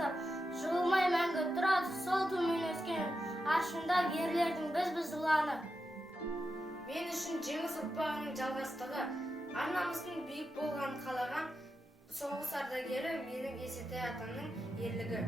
саздап, жығылмай мәңгі тұрады сол тумен өскен аршында ерлердің біз ұланы. Мен үшін жеңіс ұрпағының жалғастығы, ар намыстың биік болғанын қалаған соғыс ардагері менің Есентай атамның ерлігі.